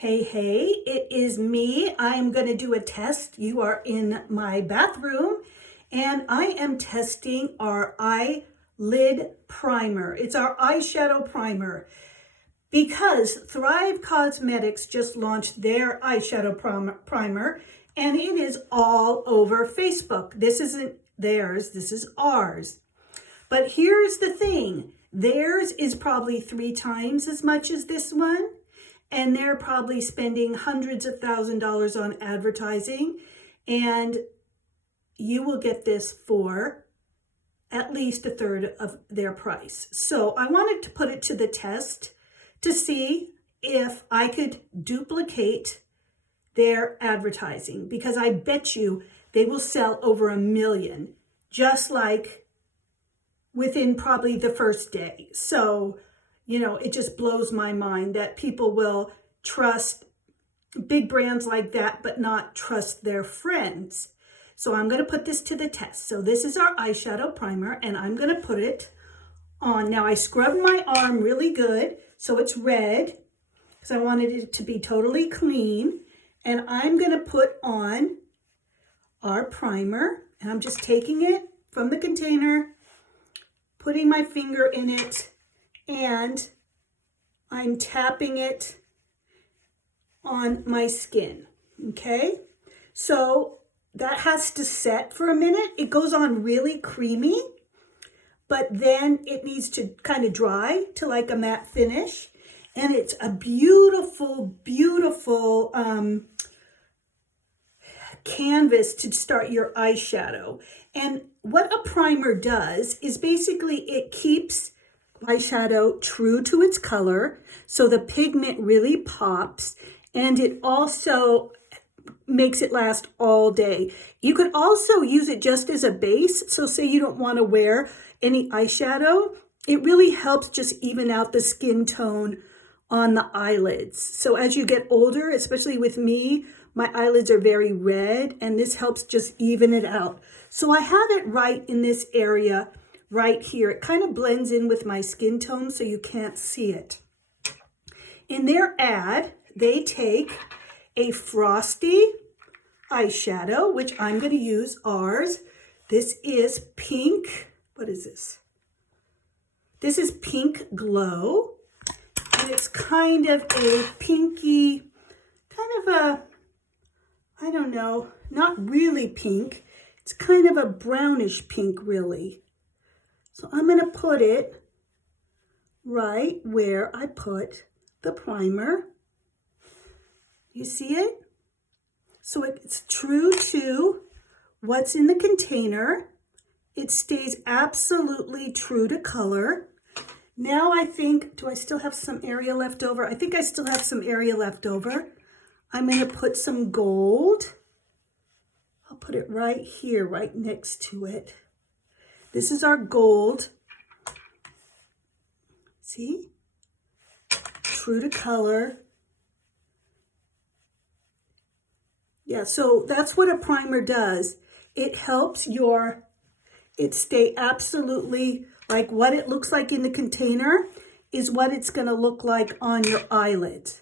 Hey, it is me. I'm going to do a test. You are in my bathroom and I am testing our eyelid primer. It's our eyeshadow primer because Thrive Cosmetics just launched their eyeshadow primer and it is all over Facebook. This isn't theirs, this is ours. But here's the thing. Theirs is probably 3 times as much as this one. And they're probably spending hundreds of $1,000s on advertising. And you will get this for at least a third of their price. So I wanted to put it to the test to see if I could duplicate their advertising. Because I bet you they will sell over 1 million, just like within probably the first day. So, you know, it just blows my mind that people will trust big brands like that, but not trust their friends. So I'm going to put this to the test. So this is our eyeshadow primer, and I'm going to put it on. Now I scrubbed my arm really good, so it's red, because I wanted it to be totally clean. And I'm going to put on our primer, and I'm just taking it from the container, putting my finger in it, and I'm tapping it on my skin, okay? So that has to set for a minute. It goes on really creamy, but then it needs to kind of dry to like a matte finish. And it's a beautiful, beautiful canvas to start your eyeshadow. And what a primer does is basically it keeps eyeshadow true to its color, so the pigment really pops, and it also makes it last all day. You could also use it just as a base. So say you don't want to wear any eyeshadow, it really helps just even out the skin tone on the eyelids. So as you get older, especially with me, my eyelids are very red, and this helps just even it out. So I have it right in this area right here. It kind of blends in with my skin tone so you can't see it. In their ad, they take a frosty eyeshadow, which I'm going to use ours. This is pink. What is this? This is Pink Glow. And it's kind of a pinky, kind of a, I don't know, not really pink. It's kind of a brownish pink, really. So I'm going to put it right where I put the primer. You see it? So it's true to what's in the container. It stays absolutely true to color. Now I think, do I still have some area left over? I think I still have some area left over. I'm going to put some gold. I'll put it right here, right next to it. This is our gold. See? True to color. Yeah, so that's what a primer does. It helps it stay absolutely like what it looks like in the container is what it's going to look like on your eyelids.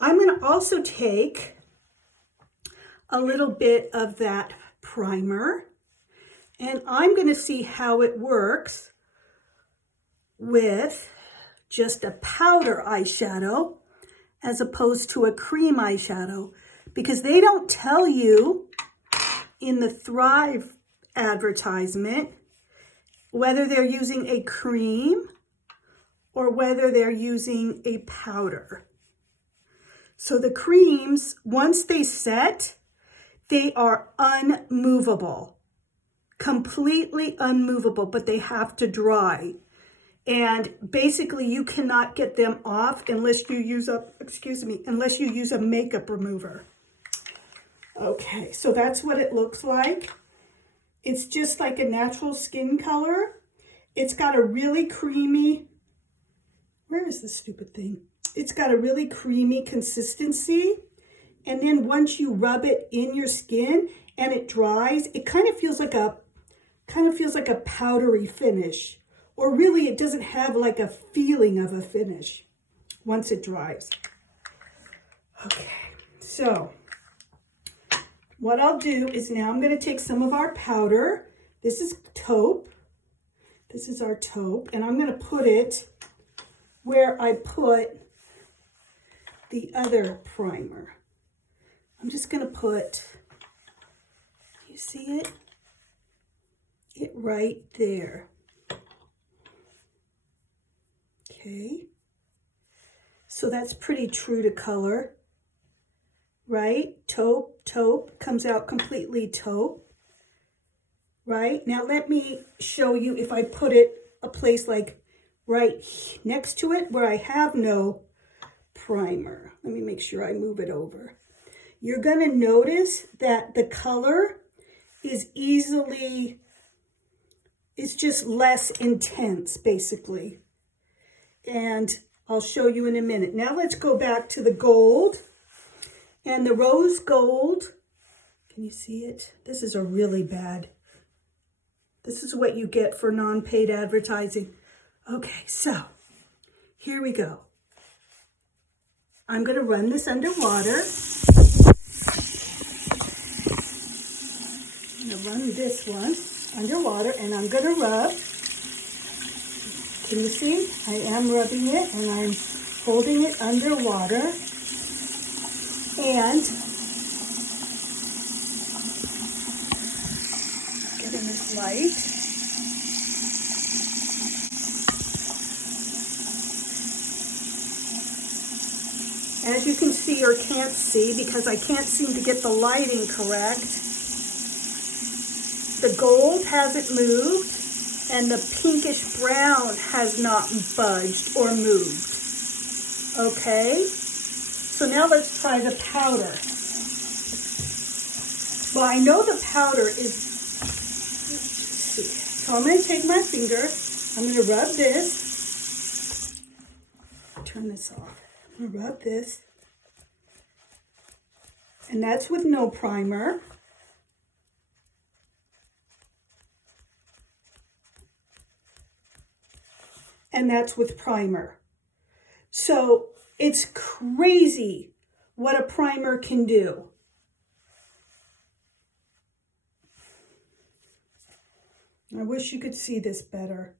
I'm going to also take a little bit of that primer, and I'm going to see how it works with just a powder eyeshadow as opposed to a cream eyeshadow, because they don't tell you in the Thrive advertisement whether they're using a cream or whether they're using a powder. So the creams, once they set, they are unmovable, completely unmovable, but they have to dry. And basically you cannot get them off unless you use unless you use a makeup remover. Okay, so that's what it looks like. It's just like a natural skin color. It's got a really creamy, where is this stupid thing? It's got a really creamy consistency. And then once you rub it in your skin and it dries, it kind of feels like a powdery finish. Or really, it doesn't have like a feeling of a finish once it dries. Okay, so what I'll do is now I'm going to take some of our powder. This is taupe. This is our taupe, and I'm going to put it where I put the other primer. I'm just going to put, you see it? It right there. Okay. So that's pretty true to color, right? Taupe, taupe, comes out completely taupe, right? Now let me show you if I put it a place like right next to it where I have no primer. Let me make sure I move it over. You're going to notice that the color is it's just less intense, basically. And I'll show you in a minute. Now let's go back to the gold. And the rose gold, can you see it? This is a really bad, this is what you get for non-paid advertising. Okay, so here we go. I'm going to run this under water. I'm going to run this one under water, and I'm going to rub. Can you see? I am rubbing it, and I'm holding it underwater. And getting this light. As you can see or can't see, because I can't seem to get the lighting correct, the gold hasn't moved and the pinkish brown has not budged or moved. Okay? So now let's try the powder. Well, I know the powder is, let's see. So I'm going to take my finger, I'm going to rub this. Turn this off. I'm going to rub this. And that's with no primer. And that's with primer. So it's crazy what a primer can do. I wish you could see this better.